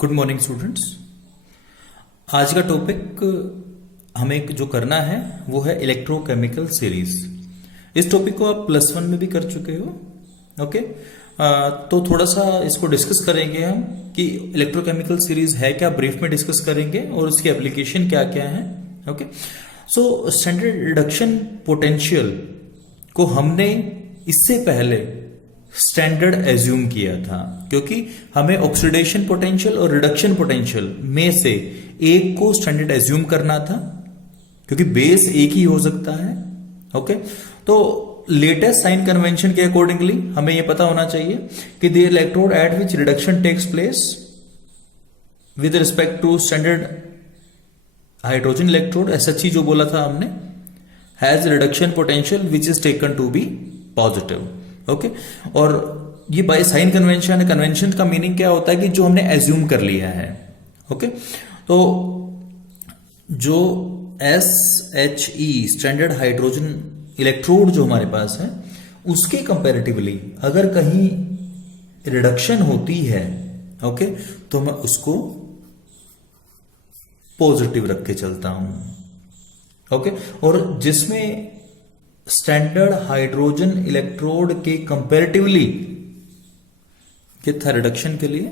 Good morning students. आज का topic हमें जो करना है वो है इलेक्ट्रोकेमिकल सीरीज। इस टॉपिक को आप +1 में भी कर चुके हो। ओके, तो थोड़ा सा इसको डिस्कस करेंगे हम कि इलेक्ट्रोकेमिकल सीरीज है क्या, ब्रीफ में डिस्कस करेंगे और उसकी एप्लीकेशन क्या क्या है। Okay, so standard reduction potential को हमने इससे पहले स्टैंडर्ड एज्यूम किया था, क्योंकि हमें ऑक्सीडेशन पोटेंशियल और रिडक्शन पोटेंशियल में से एक को स्टैंडर्ड एज्यूम करना था, क्योंकि बेस एक ही हो सकता है। ओके, तो लेटेस्ट साइन कन्वेंशन के अकॉर्डिंगली हमें यह पता होना चाहिए कि the electrode at which reduction takes place with respect to standard hydrogen electrode, SHE जो बोला था हमने, has reduction potential which is taken to be positive. Okay, और ये बाय साइन कन्वेंशन है। कन्वेंशन का मीनिंग क्या होता है कि जो हमने एज्यूम कर लिया है। ओके, तो जो SHE स्टैंडर्ड हाइड्रोजन इलेक्ट्रोड जो हमारे पास है उसके कंपैरेटिवली अगर कहीं रिडक्शन होती है, ओके, तो मैं उसको पॉजिटिव रख के चलता हूं। ओके, और जिसमें स्टैंडर्ड हाइड्रोजन इलेक्ट्रोड के कंपैरेटिवली कितना रिडक्शन के लिए,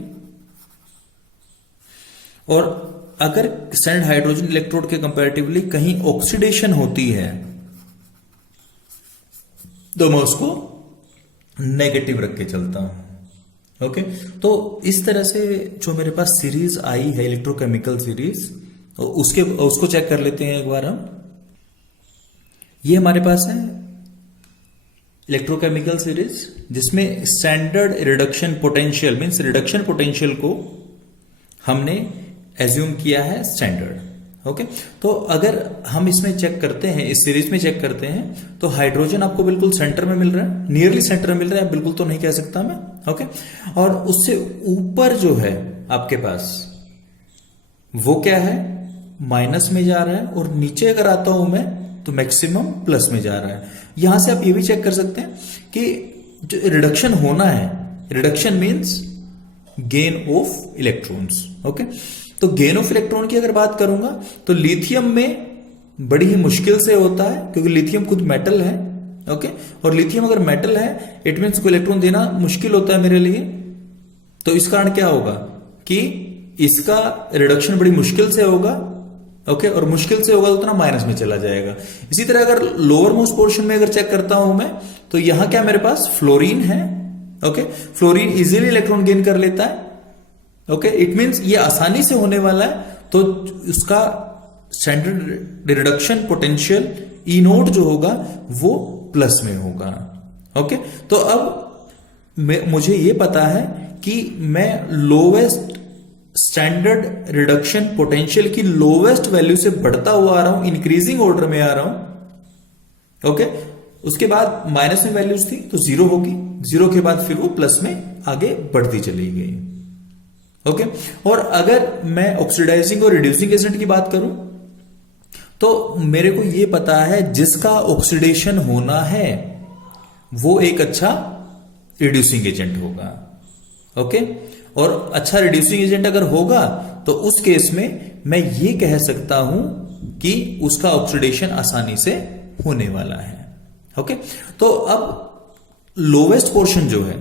और अगर स्टैंडर्ड हाइड्रोजन इलेक्ट्रोड के कंपैरेटिवली कहीं ऑक्सीडेशन होती है तो मैं उसको नेगेटिव रख के चलता हूं। ओके, तो इस तरह से जो मेरे पास सीरीज आई है इलेक्ट्रोकेमिकल सीरीज, उसको चेक कर लेते हैं एक बार हम। ये हमारे पास है इलेक्ट्रोकेमिकल सीरीज जिसमें standard reduction potential means reduction potential को हमने एज्यूम किया है स्टैंडर्ड। ओके, तो अगर हम इसमें चेक करते हैं, इस सीरीज में चेक करते हैं, तो हाइड्रोजन आपको बिल्कुल सेंटर में मिल रहा है, नियरली सेंटर में मिल रहा है, बिल्कुल तो नहीं कह सकता मैं। ओके, और उससे ऊपर जो है आपके पास वो क्या है, माइनस में जा रहा है, और नीचे अगर आता हूं मैं तो मैक्सिमम प्लस में जा रहा है। यहां से आप ये भी चेक कर सकते हैं कि जो रिडक्शन होना है, reduction means gain of electrons. Okay, तो गेन ऑफ इलेक्ट्रॉन की अगर बात करूंगा तो लिथियम में बड़ी ही मुश्किल से होता है, क्योंकि लिथियम खुद मेटल है। ओके, और लिथियम अगर मेटल है इट मींस को इलेक्ट्रॉन देना मुश्किल होता है मेरे लिए। तो इस कारण क्या होगा कि इसका रिडक्शन बड़ी मुश्किल से होगा। ओके, और मुश्किल से होगा तो उतना माइनस में चला जाएगा। इसी तरह अगर लोअर मोस्ट पोर्शन में अगर चेक करता हूं मैं, तो यहां क्या मेरे पास फ्लोरीन है। Okay, fluorine easily electron gain कर लेता है। ओके, इट मींस ये आसानी से होने वाला है, तो उसका स्टैंडर्ड रिडक्शन पोटेंशियल ई नोट जो होगा वो प्लस में होगा। ओके, तो अब मुझे ये पता है कि मैं लोवेस्ट स्टैंडर्ड रिडक्शन पोटेंशियल की लोवेस्ट वैल्यू से बढ़ता हुआ आ रहा हूं, इंक्रीजिंग ऑर्डर में आ रहा हूं। ओके, उसके बाद माइनस में वैल्यूज थी तो 0 होगी, 0 के बाद फिर वो प्लस में आगे बढ़ती चली गई। ओके, और अगर मैं ऑक्सीडाइजिंग और रिड्यूसिंग एजेंट की बात करूं तो मेरे को यह पता है जिसका ऑक्सीडेशन होना है वो एक अच्छा रिड्यूसिंग एजेंट होगा। ओके, और अच्छा रिड्यूसिंग एजेंट अगर होगा तो उस केस में मैं ये कह सकता हूं कि उसका ऑक्सीडेशन आसानी से होने वाला है। ओके, तो अब लोवेस्ट पोर्शन जो है,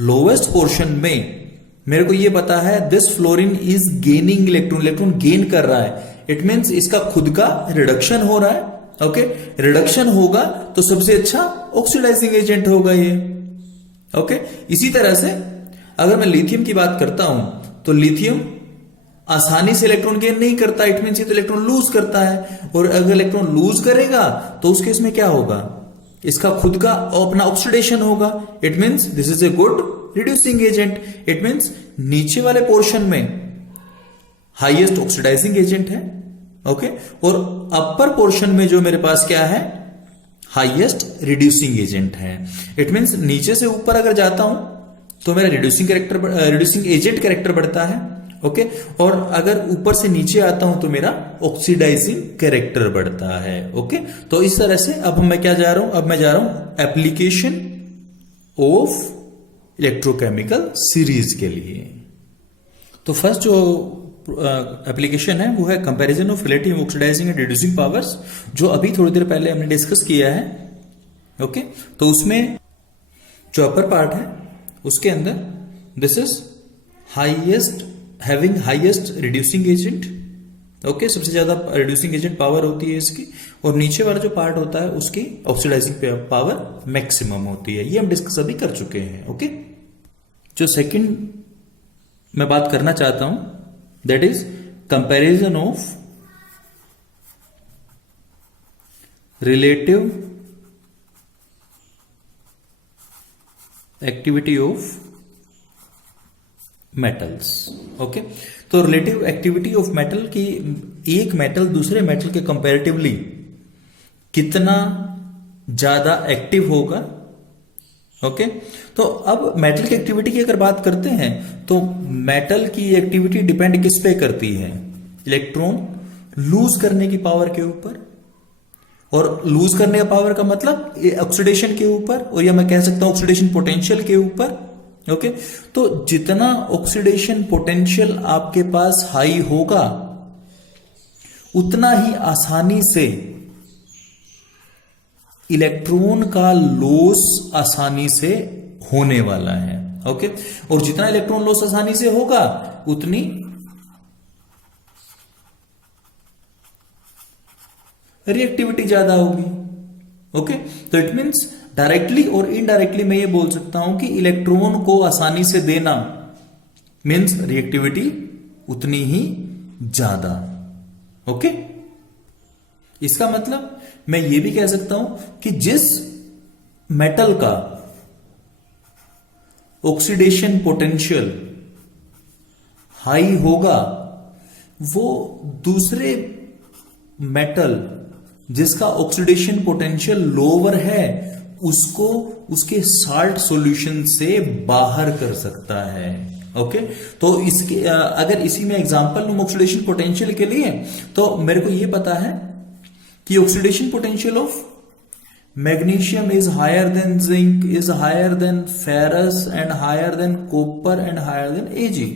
लोवेस्ट पोर्शन में मेरे को ये पता है this fluorine is gaining electron, electron gain कर रहा है। इट मींस इसका खुद का रिडक्शन हो रहा है। ओके, रिडक्शन होगा तो सबसे अच्छा ऑक्सीडाइजिंग एजेंट होगा ये। ओके, इसी तरह से अगर मैं लिथियम की बात करता हूं तो लिथियम आसानी से इलेक्ट्रॉन गेन नहीं करता, इट मींस ये तो इलेक्ट्रॉन लूज करता है, और अगर इलेक्ट्रॉन लूज करेगा तो उस केस में क्या होगा, इसका खुद का अपना ऑक्सीडेशन होगा। It means this is a good reducing agent. It means नीचे वाले पोर्शन में हाईएस्ट ऑक्सीडाइजिंग एजेंट है। ओके, और अपर पोर्शन में जो मेरे पास क्या है, हाईएस्ट रिड्यूसिंग एजेंट है। इट मींस नीचे से ऊपर अगर जाता हूं तो मेरा रिड्यूसिंग एजेंट कैरेक्टर बढ़ता है। ओके, और अगर ऊपर से नीचे आता हूं तो मेरा ऑक्सीडाइजिंग कैरेक्टर बढ़ता है। ओके, तो इस तरह से अब मैं क्या जा रहा हूं, अब मैं जा रहा हूं एप्लीकेशन ऑफ इलेक्ट्रोकेमिकल सीरीज के लिए। तो फर्स्ट जो एप्लीकेशन है वो है comparison of relative oxidising and reducing powers, जो अभी थोड़ी देर पहले हमने डिस्कस किया है। ओके, तो उसमें जो अपर पार्ट है उसके अंदर this is highest having highest reducing agent. Okay, सबसे ज्यादा रिड्यूसिंग एजेंट पावर होती है इसकी, और नीचे वाला जो पार्ट होता है उसकी ऑक्सीडाइजिंग पावर मैक्सिमम होती है। ये हम डिस्कस अभी कर चुके हैं। ओके, जो सेकंड मैं बात करना चाहता हूं that is comparison of relative activity of metals. Okay, तो रिलेटिव एक्टिविटी ऑफ मेटल की एक मेटल दूसरे मेटल के कंपैरेटिवली कितना ज्यादा एक्टिव होगा। ओके, तो अब मेटल की एक्टिविटी की अगर बात करते हैं तो मेटल की एक्टिविटी डिपेंड किस पे करती है? इलेक्ट्रॉन लूज करने की पावर के ऊपर, और लूज करने का पावर का मतलब ऑक्सीडेशन के ऊपर, और या मैं कह सकता हूं ऑक्सीडेशन पोटेंशियल के ऊपर। ओके, तो जितना ऑक्सीडेशन पोटेंशियल आपके पास हाई होगा उतना ही आसानी से इलेक्ट्रॉन का लॉस आसानी से होने वाला है। ओके, और जितना इलेक्ट्रॉन लॉस आसानी से होगा उतनी रिएक्टिविटी ज्यादा होगी। ओके, तो इट मींस डायरेक्टली और इनडायरेक्टली मैं ये बोल सकता हूं कि इलेक्ट्रॉन को आसानी से देना मींस रिएक्टिविटी उतनी ही ज्यादा। ओके, इसका मतलब मैं ये भी कह सकता हूं कि जिस मेटल का ऑक्सीडेशन पोटेंशियल हाई होगा वो दूसरे मेटल जिसका ऑक्सीडेशन पोटेंशियल लोअर है उसको उसके साल्ट सॉल्यूशन से बाहर कर सकता है। ओके, तो इसके अगर इसी में एग्जांपल लूं ऑक्सीडेशन पोटेंशियल के लिए, तो मेरे को यह पता है कि oxidation potential of magnesium is higher than zinc, is higher than ferrous and higher than copper and higher than AG.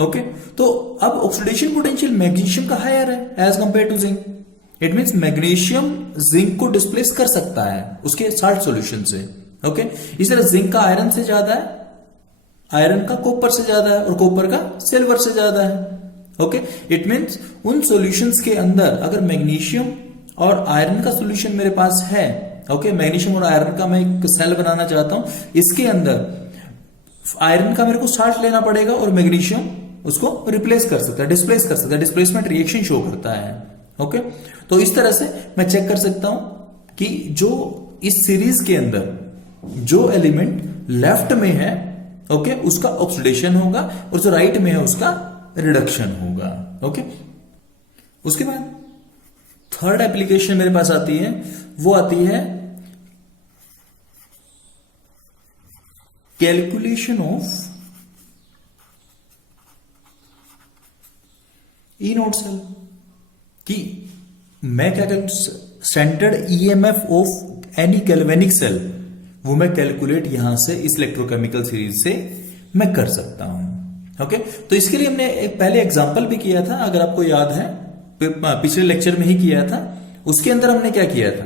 Okay, तो अब ऑक्सीडेशन पोटेंशियल मैग्नीशियम का हायर है as compare to zinc. It means magnesium zinc को displace कर सकता है उसके salt solution से। ओके, इस तरह जिंक का आयरन से ज्यादा है, आयरन का कॉपर से ज्यादा है, और कॉपर का सिल्वर से ज्यादा है। ओके, इट मीन्स उन सॉल्यूशंस के अंदर अगर मैग्नीशियम और आयरन का सॉल्यूशन मेरे पास है, ओके, मैग्नीशियम और आयरन का मैं एक सेल बनाना चाहता हूं, इसके अंदर आयरन का मेरे को साल्ट लेना पड़ेगा और मैग्नीशियम उसको रिप्लेस कर सकता है, डिस्प्लेस कर सकता है, डिस्प्लेसमेंट रिएक्शन शो करता है। ओके, तो इस तरह से मैं चेक कर सकता हूं कि जो इस सीरीज के अंदर जो एलिमेंट लेफ्ट में है, ओके, उसका ऑक्सीडेशन होगा, और जो राइट में है उसका रिडक्शन होगा। ओके, उसके बाद थर्ड एप्लीकेशन मेरे पास आती है, वो आती है calculation of E naught cell, कि मैं क्या कर standard EMF of any galvanic cell वो मैं कैलकुलेट यहां से इस इलेक्ट्रोकेमिकल सीरीज से मैं कर सकता हूं। ओके, तो इसके लिए हमने एक पहले एग्जांपल भी किया था, अगर आपको याद है पिछले लेक्चर में ही किया था। उसके अंदर हमने क्या किया था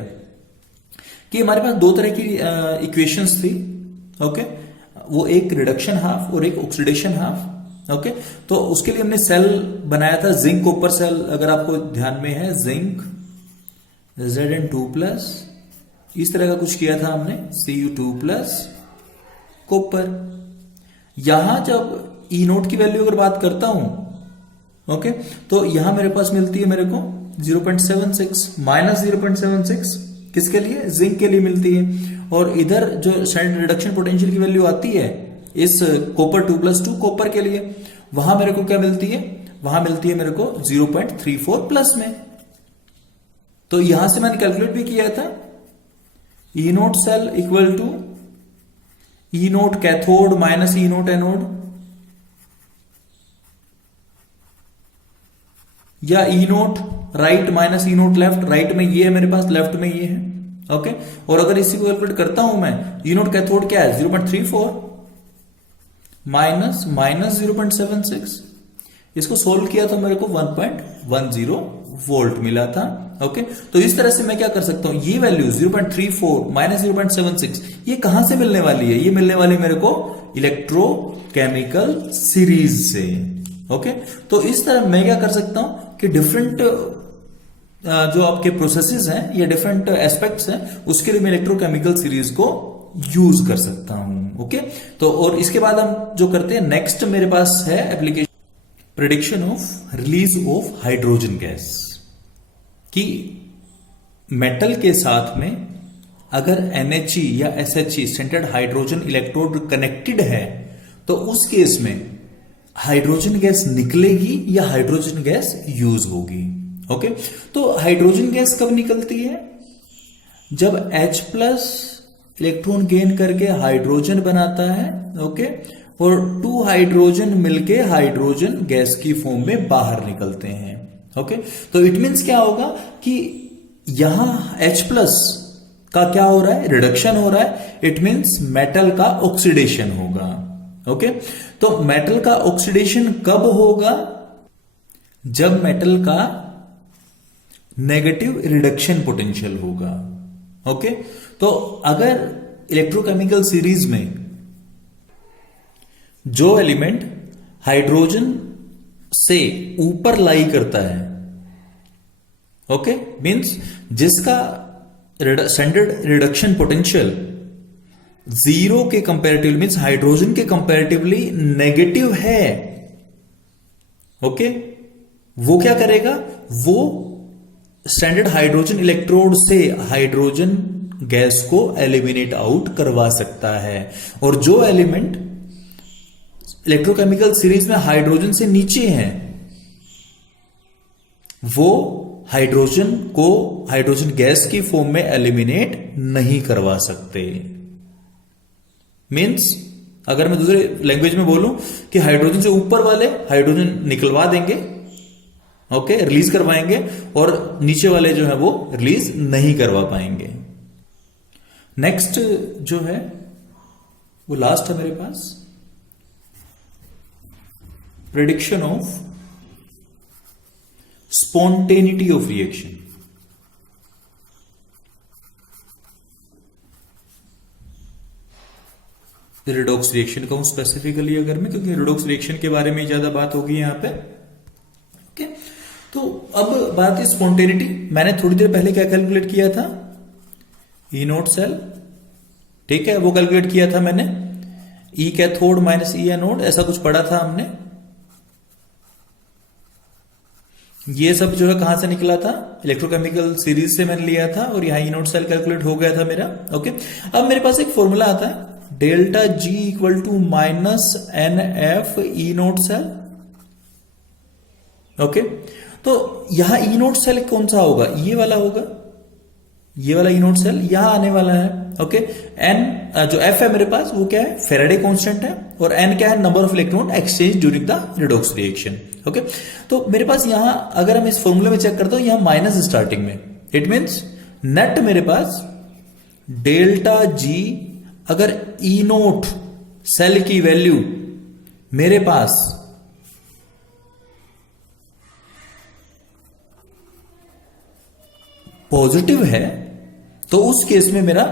कि हमारे पास दो तरह की इक्वेशंस थी। ओके, वो एक रिडक्शन हाफ और एक ऑक्सीडेशन हाफ। ओके, तो उसके लिए हमने सेल बनाया था जिंक कॉपर सेल, अगर आपको ध्यान में है, जिंक Zn2+, इस तरह का कुछ किया था हमने, Cu2+ कॉपर। यहां जब ई नोट की वैल्यू अगर बात करता हूं, ओके, तो यहां मेरे पास मिलती है मेरे को 0.76 -0.76 किसके लिए? जिंक के लिए मिलती है। और इधर जो स्टैंडर्ड रिडक्शन पोटेंशियल की वैल्यू आती है इस कॉपर 2+2 कॉपर के लिए, वहां मेरे को क्या मिलती है? वहां मिलती है मेरे को 0.34 प्लस में। तो यहां से मैंने कैलकुलेट भी किया था, E note cell equal to E naught cathode minus E naught anode, या E naught right minus E naught left. Right में ये है मेरे पास, लेफ्ट में ये है। ओके, और अगर इसी को कैलकुलेट करता हूं मैं, ई नोट कैथोड क्या है? 0.34, माइनस माइनस 0.76, इसको सोल्व किया तो मेरे को 1.10 वोल्ट मिला था। ओके, तो इस तरह से मैं क्या कर सकता हूं, ये वैल्यू 0.34 माइनस 0.76 ये कहां से मिलने वाली है, ये मिलने वाली मेरे को इलेक्ट्रोकेमिकल सीरीज से। ओके, तो इस तरह मैं क्या कर सकता हूं कि डिफरेंट जो आपके प्रोसेसेस हैं या डिफरेंट एस्पेक्ट्स हैं उसके लिए मैं इलेक्ट्रोकेमिकल सीरीज को यूज कर सकता हूं। ओके, तो और इसके बाद हम जो करते हैं नेक्स्ट मेरे पास है application prediction of release of hydrogen gas, कि मेटल के साथ में अगर NHE या SHE standard hydrogen electrode connected है तो उस केस में हाइड्रोजन गैस निकलेगी या हाइड्रोजन गैस यूज होगी। ओके, तो हाइड्रोजन गैस कब निकलती है, जब H प्लस इलेक्ट्रॉन गेन करके हाइड्रोजन बनाता है। ओके, और 2 हाइड्रोजन मिलके हाइड्रोजन गैस की फॉर्म में बाहर निकलते हैं। ओके, तो इट मीन्स क्या होगा कि यहां H प्लस का क्या हो रहा है, रिडक्शन हो रहा है, इट मीन्स मेटल का ऑक्सीडेशन होगा। ओके, तो मेटल का ऑक्सीडेशन कब होगा, जब मेटल का नेगेटिव रिडक्शन पोटेंशियल होगा। ओके, तो अगर इलेक्ट्रोकेमिकल सीरीज में जो एलिमेंट हाइड्रोजन से ऊपर लाई करता है, ओके, मींस जिसका स्टैंडर्ड रिडक्शन पोटेंशियल 0 के कंपैरेटिवली मींस हाइड्रोजन के कंपैरेटिवली नेगेटिव है, ओके, वो क्या करेगा, वो स्टैंडर्ड हाइड्रोजन इलेक्ट्रोड से हाइड्रोजन गैस को एलिमिनेट आउट करवा सकता है। और जो एलिमेंट इलेक्ट्रोकेमिकल सीरीज में हाइड्रोजन से नीचे हैं वो हाइड्रोजन गैस की फॉर्म में एलिमिनेट नहीं करवा सकते। मींस अगर मैं दूसरे लैंग्वेज में बोलूं कि हाइड्रोजन से ऊपर वाले हाइड्रोजन निकलवा देंगे, ओके, रिलीज करवाएंगे, और नीचे वाले जो है वो रिलीज नहीं करवा पाएंगे। नेक्स्ट जो है वो लास्ट है मेरे पास, prediction of spontaneity of reaction. Redox reaction कहूं स्पेसिफिकली अगर मैं, क्योंकि रिडॉक्स रिएक्शन के बारे में ज्यादा बात होगी यहां पे। ओके, तो अब बात है स्पॉन्टेनिटी। मैंने थोड़ी देर पहले क्या कैलकुलेट किया था, ई नोट सेल, ठीक है, वो कैलकुलेट किया था मैंने, ई कैथोड माइनस ई एनोड, ऐसा कुछ पढ़ा था हमने। ये सब जो है कहां से निकला था, इलेक्ट्रोकेमिकल सीरीज से मैंने लिया था, और यहां ई नोट सेल कैलकुलेट हो गया था मेरा। ओके, अब मेरे पास एक फॉर्मूला आता है delta G equal to minus n F E note cell. Okay, तो यहां ई नोट सेल कौन सा होगा, ये वाला होगा, ये वाला ई नोट सेल यहां आने वाला है। ओके, एन जो एफ है मेरे पास वो क्या है, फेराडे कांस्टेंट है, और एन क्या है, number of electron exchange during the redox reaction. Okay, तो मेरे पास यहां अगर हम इस फॉर्मूले में चेक करते हो यहां माइनस स्टार्टिंग में, इट मीन्स नेट मेरे पास डेल्टा जी, अगर ई नोट सेल की वैल्यू मेरे पास पॉजिटिव है तो उस केस में मेरा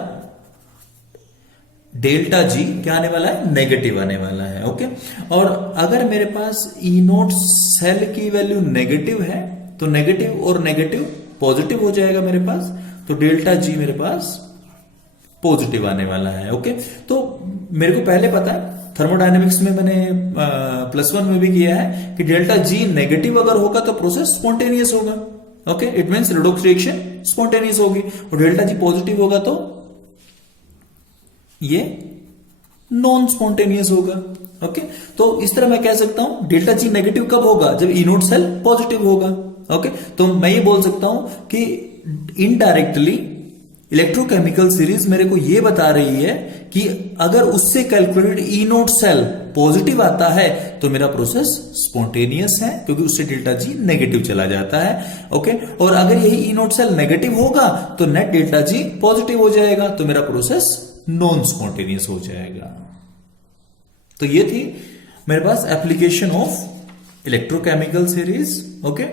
डेल्टा जी क्या आने वाला है, नेगेटिव आने वाला है। ओके, और अगर मेरे पास ई नोट सेल की वैल्यू नेगेटिव है तो नेगेटिव और नेगेटिव पॉजिटिव हो जाएगा मेरे पास, तो डेल्टा जी मेरे पास पॉजिटिव आने वाला है। ओके, तो मेरे को पहले पता है, थर्मोडायनेमिक्स में मैंने +1 में भी किया है कि डेल्टा जी नेगेटिव अगर होगा तो प्रोसेस स्पॉन्टेनियस होगा। Okay, it means redox reaction spontaneous होगी, और डेल्टा जी पॉजिटिव होगा तो ये नॉन स्पॉन्टेनियस होगा। ओके, तो इस तरह मैं कह सकता हूं डेल्टा जी नेगेटिव कब होगा, जब ई नोट सेल पॉजिटिव होगा। ओके, तो मैं ये बोल सकता हूं कि इनडायरेक्टली इलेक्ट्रोकेमिकल सीरीज मेरे को यह बता रही है कि अगर उससे कैलकुलेटेड ई नोट सेल पॉजिटिव आता है तो मेरा प्रोसेस स्पॉन्टेनियस है, क्योंकि उससे डेल्टा जी नेगेटिव चला जाता है। ओके, और अगर यही ई नोट सेल नेगेटिव होगा तो नेट डेल्टा जी पॉजिटिव हो जाएगा, तो मेरा प्रोसेस नॉन स्पॉन्टेनियस हो जाएगा। तो ये थी मेरे पास application of electrochemical series. Okay,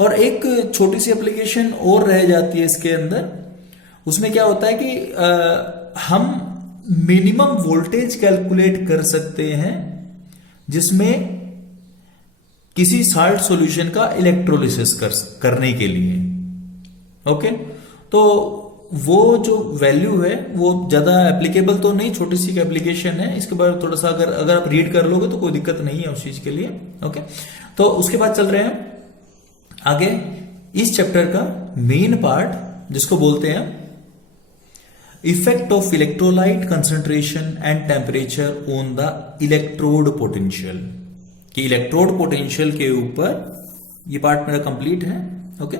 और एक छोटी सी एप्लीकेशन और रह जाती है इसके अंदर। उसमें क्या होता है कि हम मिनिमम वोल्टेज कैलकुलेट कर सकते हैं जिसमें किसी साल्ट सॉल्यूशन का इलेक्ट्रोलिसिस करने के लिए। ओके, तो वो जो वैल्यू है वो ज्यादा एप्लीकेबल तो नहीं, छोटी सी एप्लीकेशन है। इसके बाद थोड़ा सा अगर आप रीड कर लोगे तो कोई दिक्कत नहीं है उस चीज के लिए। ओके, तो उसके बाद चल रहे हैं आगे इस चैप्टर का मेन पार्ट जिसको बोलते हैं effect of electrolyte concentration and temperature on the electrode potential. कि इलेक्ट्रोड पोटेंशियल के ऊपर ये पार्ट मेरा कंप्लीट है। ओके,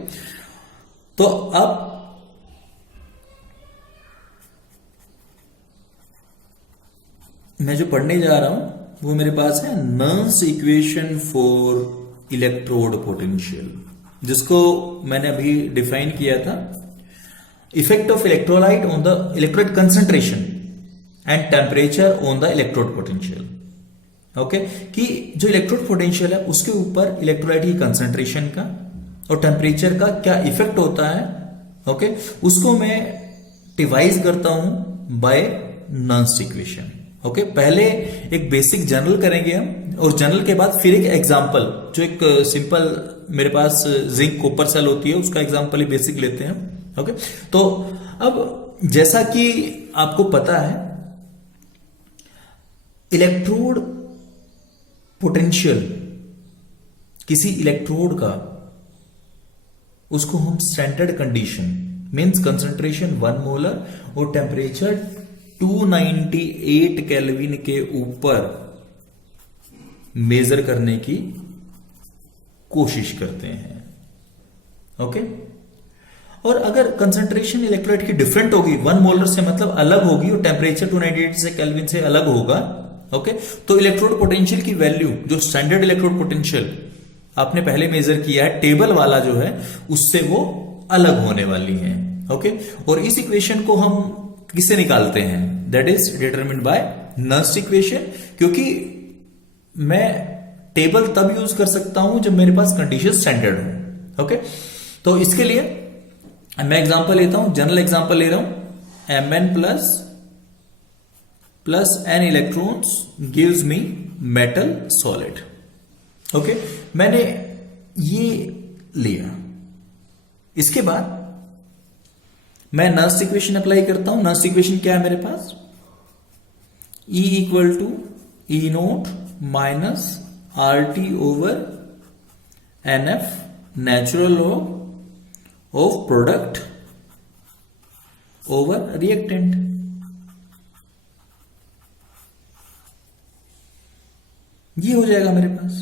तो अब मैं जो पढ़ने जा रहा हूं वो मेरे पास है Nernst equation for electrode potential, जिसको मैंने अभी डिफाइन किया था। Effect of electrolyte on the electrolyte concentration and temperature on the electrode potential. Okay, कि जो इलेक्ट्रोड पोटेंशियल है उसके ऊपर इलेक्ट्रोलाइट की कंसंट्रेशन का और टेम्परेचर का क्या इफेक्ट होता है। ओके, उसको मैं डिवाइज करता हूं बाय नर्स इक्वेशन। ओके, पहले एक बेसिक जनरल करेंगे हम, और जनरल के बाद फिर एक एग्जांपल, जो एक सिंपल मेरे पास जिंक कॉपर सेल होती है उसका एग्जांपल ही बेसिक लेते हैं। ओके, तो अब जैसा कि आपको पता है इलेक्ट्रोड पोटेंशियल किसी इलेक्ट्रोड का, उसको हम standard condition means concentration 1 molar और टेम्परेचर 298 केल्विन के ऊपर मेजर करने की कोशिश करते हैं। ओके, और अगर कंसंट्रेशन इलेक्ट्रोलाइट की डिफरेंट होगी, 1 मोलर से मतलब अलग होगी, और टेम्परेचर 298 से केल्विन से अलग होगा, ओके, तो इलेक्ट्रोड पोटेंशियल की वैल्यू, जो स्टैंडर्ड इलेक्ट्रोड पोटेंशियल आपने पहले मेजर किया है टेबल वाला जो है, उससे वो अलग होने वाली है। ओके, और इस इक्वेशन को हम किससे निकालते हैं? That is determined bye Nernst equation, क्योंकि मैं टेबल तब यूज कर सकता हूं जब मेरे पास कंडीशन स्टैंडर्ड हो। ओके, तो इसके लिए मैं एग्जांपल लेता हूं, जनरल एग्जांपल ले रहा हूं। Mn plus n electrons gives me metal solid. Okay, मैंने ये लिया। इसके बाद मैं नर्स इक्वेशन अप्लाई करता हूं। नर्स इक्वेशन क्या है मेरे पास? E equal to E naught minus RT over NF, natural log of product over reactant. ये हो जाएगा मेरे पास।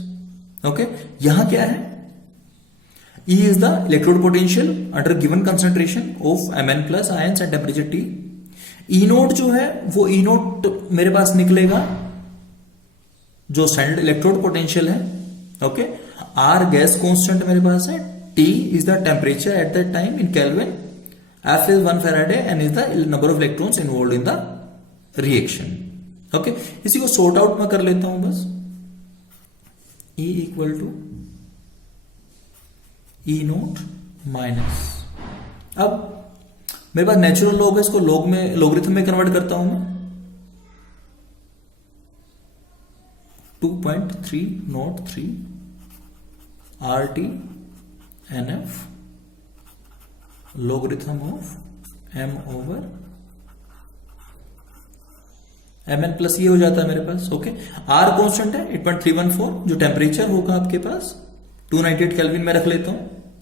ओके, यहां क्या है? E is the electrode potential under given concentration of Mn plus ions at temperature T। E note जो है वो E नोट मेरे पास निकलेगा जो स्टैंडर्ड इलेक्ट्रोड पोटेंशियल है। ओके, R गैस कांस्टेंट मेरे पास है, T is the temperature at that time in Kelvin, F is 1 Faraday and is the number of electrons involved in the reaction। Okay, इसी को sort out में कर लेता हूं बस। E equal to E naught minus, अब मेरे पास natural log है, इसको लॉग में लॉगरिथम में कन्वर्ट करता हूं मैं। 2.303 RT NF logarithm of M over Mn plus ये हो जाता है मेरे पास। ओके, R कांस्टेंट है 8.314, जो टेम्परेचर होगा आपके पास 298 केल्विन में रख लेता हूं।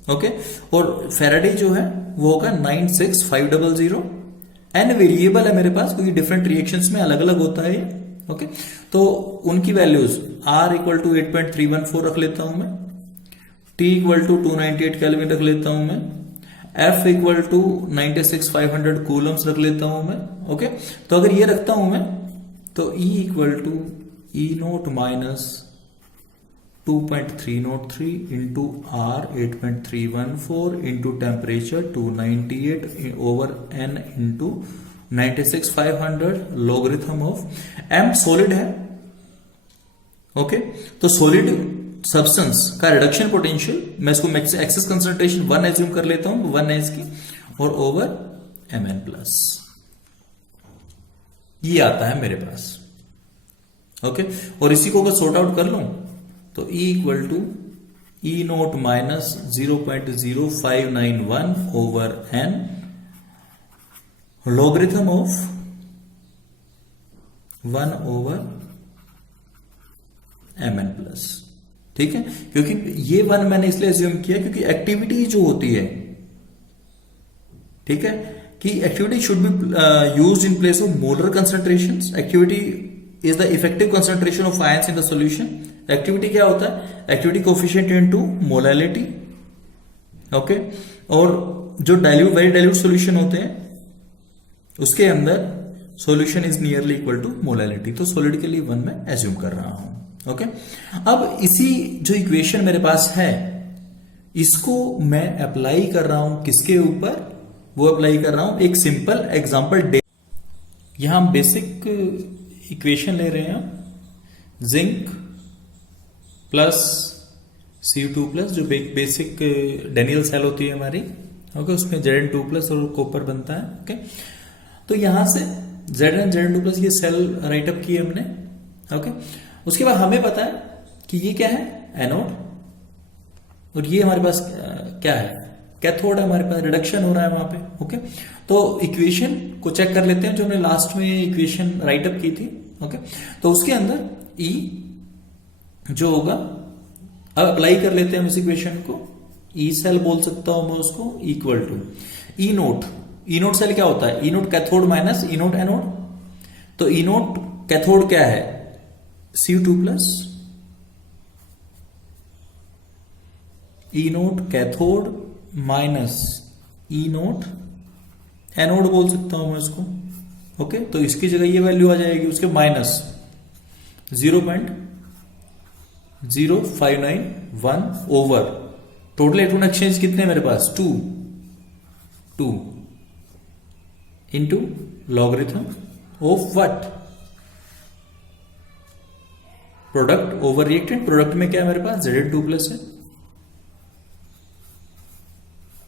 ओके, और फेराडे जो है वो होगा 96500। n वेरिएबल है मेरे पास क्योंकि डिफरेंट रिएक्शंस में अलग अलग होता है। ओके, तो उनकी वैल्यूज R इक्वल टू 8.314 रख लेता हूं मैं, T इक्वल टू 298 केल्विन रख लेता हूं मैं, F इक्वल टू 96500 कूलम्स रख लेता हूं मैं। ओके, तो अगर ये रखता हूं मैं तो E equal to E naught minus 2.303 into R 8.314 into temperature 298 over N into 96500 logarithm of M solid है ओके, तो सॉलिड सब्सटेंस का रिडक्शन पोटेंशियल, मैं इसको एक्सेस कंसंट्रेशन 1 एज्यूम कर लेता हूं, 1 एच की, और ओवर Mn प्लस, ये आता है मेरे पास। ओके, और इसी को अगर सॉर्ट आउट कर लूं तो E equal to E naught minus 0.0591 over N logarithm of 1 over Mn plus. ठीक है, क्योंकि ये 1 मैंने इसलिए एज्यूम किया क्योंकि एक्टिविटी जो होती है, ठीक है, कि activity should be used in place of molar concentrations. Activity is the effective concentration of ions in the solution. Activity क्या होता है? Activity coefficient into molality. Okay, और जो डाइल्यूट, वेरी डाइल्यूट सॉल्यूशन होते हैं उसके अंदर solution is nearly equal to molality. तो सॉलिड के लिए 1 मैं एज्यूम कर रहा हूं। ओके, अब इसी जो इक्वेशन मेरे पास है इसको मैं अप्लाई कर रहा हूं किसके ऊपर? वो अप्लाई कर रहा हूं एक सिंपल एग्जांपल। यहां हम बेसिक इक्वेशन ले रहे हैं, जिंक प्लस Cu2 प्लस, जो बेसिक डेनियल सेल होती है हमारी। ओके, उसमें Zn2 प्लस और कॉपर बनता है। ओके, तो यहां से Zn Zn2 प्लस ये सेल राइटअप किए हमने। ओके, उसके बाद हमें पता है कि ये क्या है? एनोड, और ये हमारे पास क्या है? कैथोड है। हमारे पास रिडक्शन हो रहा है वहां पे। ओके, तो इक्वेशन को चेक कर लेते हैं जो हमने लास्ट में इक्वेशन राइटअप की थी। ओके, तो उसके अंदर E जो होगा, अब अप्लाई कर लेते हैं हम इस इक्वेशन को। E सेल बोल सकता हूं मैं उसको, equal to E nought. E nought cell क्या होता है? E nought cathode minus E nought anode. तो E नोट कैथोड क्या है? Cu2 plus. E nought cathode minus E nought anode बोल सकता हूं मैं इसको। ओके, तो इसकी जगह ये वैल्यू आ जाएगी उसके minus 0.0591 over total electron exchange कितने मेरे पास? 2 into logarithm of what? Product over reactant. Product में क्या है मेरे पास? Zn2 प्लस है,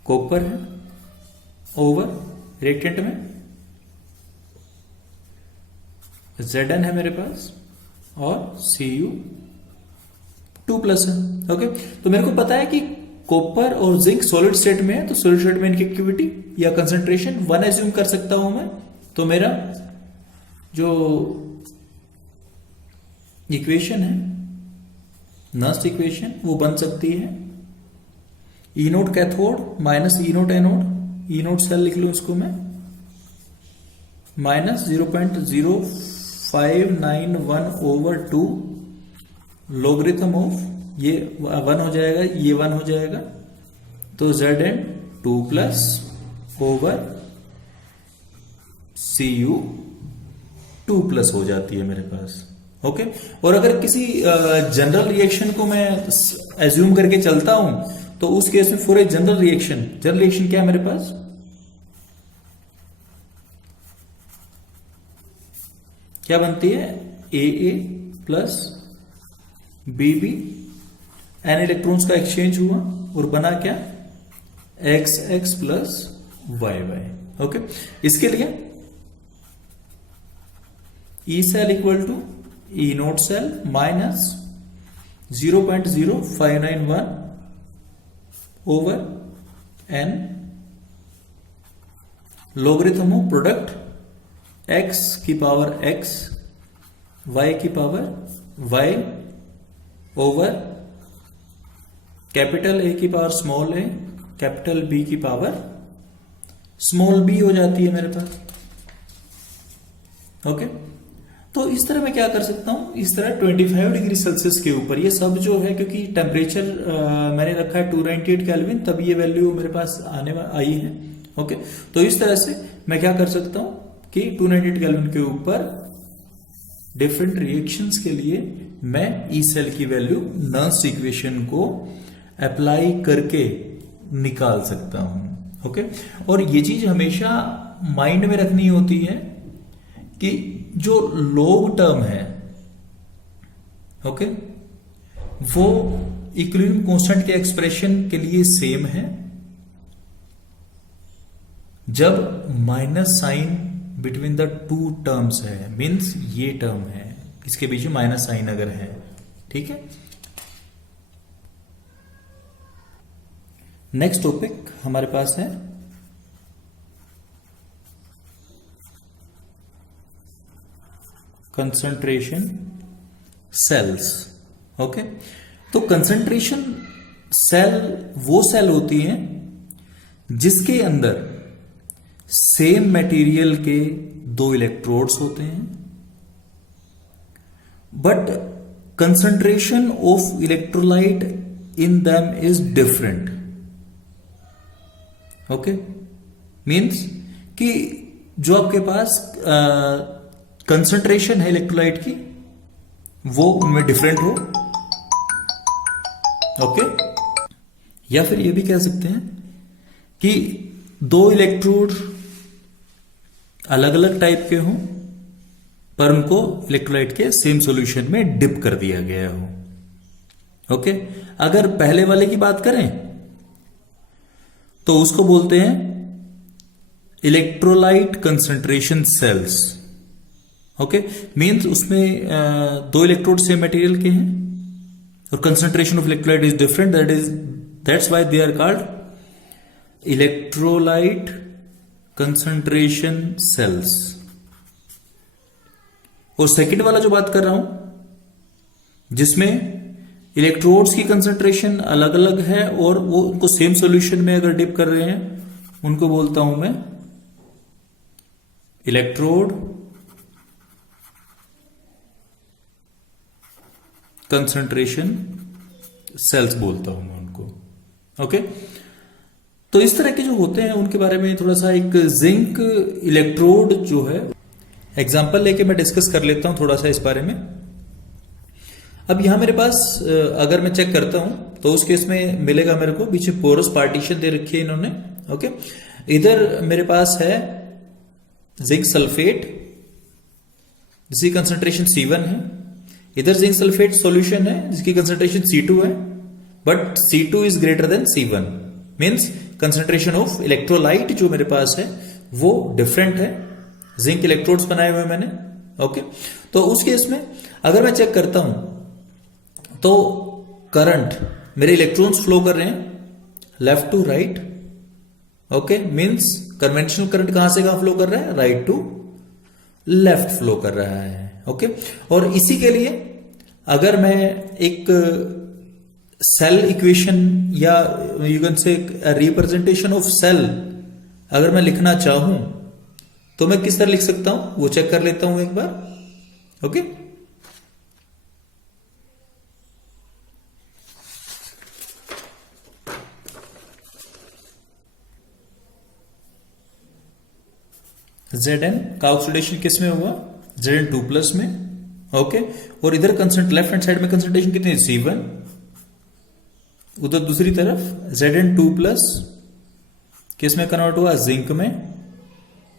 कॉपर है, ओवर रिएक्टेंट में Zn है मेरे पास, और Cu2 प्लस है। ओके, तो मेरे को पता है कि कॉपर और जिंक सॉलिड स्टेट में है, तो सॉलिड स्टेट में इनकी एक्टिविटी या कंसंट्रेशन 1 एज्यूम कर सकता हूं मैं। तो मेरा जो इक्वेशन है, नस्ट इक्वेशन, वो बन सकती है E nought cathode minus E nought anode. E nought cell लिख लूं इसको मैं, माइनस 0.0591 ओवर 2 लॉगरिथम ऑफ, ये 1 हो जाएगा, ये 1 हो जाएगा, तो Zn2 plus over Cu2 plus हो जाती है मेरे पास। ओके, और अगर किसी जनरल रिएक्शन को मैं एज्यूम करके चलता हूं तो उस केस में फॉर ए जनरल रिएक्शन क्या है मेरे पास? क्या बनती है? AA plus BB, N electrons का एक्सचेंज हुआ और बना क्या? XX plus YY। ओके, इसके लिए E cell equal to E nought cell minus 0.0591 over N logarithm of product x की पावर x, y की power y over capital A की power small a, capital B की power small b हो जाती है मेरे पास। ओके, तो इस तरह मैं क्या कर सकता हूं? इस तरह 25 डिग्री सेल्सियस के ऊपर ये सब जो है, क्योंकि टेम्परेचर मैंने रखा है 298 केल्विन, तब ये वैल्यू मेरे पास आई है। ओके, तो इस तरह से मैं क्या कर सकता हूं कि 298 केल्विन के ऊपर डिफरेंट रिएक्शंस के लिए मैं ई सेल की वैल्यू नर्स इक्वेशन को अप्लाई करके निकाल सकता हूं। ओके, और ये चीज हमेशा माइंड में रखनी होती है कि जो लॉग टर्म है, ओके, वो इक्विलिब्रियम कांस्टेंट के एक्सप्रेशन के लिए सेम है जब minus sign between the two terms है, मीन्स ये टर्म है, इसके बीच में माइनस साइन अगर है, ठीक है। नेक्स्ट टॉपिक हमारे पास है कंसंट्रेशन सेल्स। ओके, तो कंसंट्रेशन सेल वो सेल होती है जिसके अंदर सेम मटेरियल के दो इलेक्ट्रोड्स होते हैं, but concentration of electrolyte in them is different. Okay, means कि जो आपके पास कंसंट्रेशन है इलेक्ट्रोलाइट की वो उनमें डिफरेंट हो। ओके, या फिर ये भी कह सकते हैं कि दो इलेक्ट्रोड अलग अलग टाइप के हों पर उनको इलेक्ट्रोलाइट के सेम सॉल्यूशन में डिप कर दिया गया हो। ओके, अगर पहले वाले की बात करें तो उसको बोलते हैं electrolyte concentration cells. Okay, means उसमें दो इलेक्ट्रोड सेम मटेरियल के हैं और concentration of electrolyte is different, that's why they are called electrolyte concentration cells. और सेकंड वाला जो बात कर रहा हूं जिसमें इलेक्ट्रोड्स की कंसंट्रेशन अलग अलग है और वो उनको सेम सॉल्यूशन में अगर डिप कर रहे हैं उनको बोलता हूं मैं इलेक्ट्रोड कंसंट्रेशन सेल्स बोलता हूं मैं उनको। ओके, तो इस तरह के जो होते हैं उनके बारे में थोड़ा सा एक जिंक इलेक्ट्रोड जो है एग्जांपल लेके मैं डिस्कस कर लेता हूं थोड़ा सा इस बारे में। अब यहां मेरे पास अगर मैं चेक करता हूं तो उस केस में मिलेगा मेरे को पीछे पोरस पार्टीशन दे रखी है इन्होंने। ओके, इधर मेरे पास है जिंक सल्फेट जिसकी कंसंट्रेशन C1 है, इधर जिंक सल्फेट सॉल्यूशन है जिसकी कंसंट्रेशन C2 है, but C2 is greater than C1, means concentration of electrolyte जो मेरे पास है वो डिफरेंट है। जिंक इलेक्ट्रोड्स बनाए हुए मैंने। ओके, तो उस केस में अगर मैं चेक करता हूं तो करंट मेरे इलेक्ट्रॉन्स फ्लो कर रहे हैं left to right. Okay, means conventional current कहां से कहां फ्लो कर रहा है, राइट टू लेफ्ट फ्लो कर रहा है। ओके, और इसी के लिए अगर मैं एक सेल इक्वेशन या you can say representation of cell अगर मैं लिखना चाहूं तो मैं किस तरह लिख सकता हूं वो चेक कर लेता हूं एक बार। ओके, Zn का ऑक्सीडेशन किस में हुआ, Zn2+ में। ओके, और इधर कंसंट लेफ्ट हैंड साइड में कंसंट्रेशन कितनी है C1, उधर दूसरी तरफ Zn2+ किस में कन्वर्ट हुआ, जिंक में,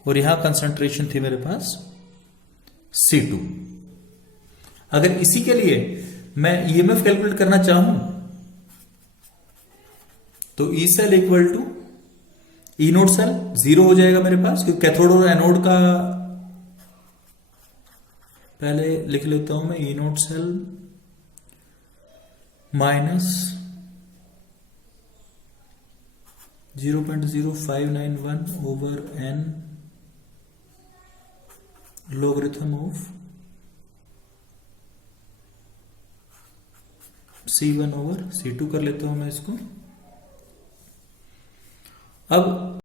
और यहां कंसंट्रेशन थी मेरे पास C2। अगर इसी के लिए मैं ईएमएफ कैलकुलेट करना चाहूं तो E cell equal to E note cell 0 हो जाएगा मेरे पास, क्योंकि कैथोड और एनोड का पहले लिख लेता हूं मैं E note cell minus 0.0591 over n logarithm of C1 over C2 कर लेता हूं मैं इसको। अब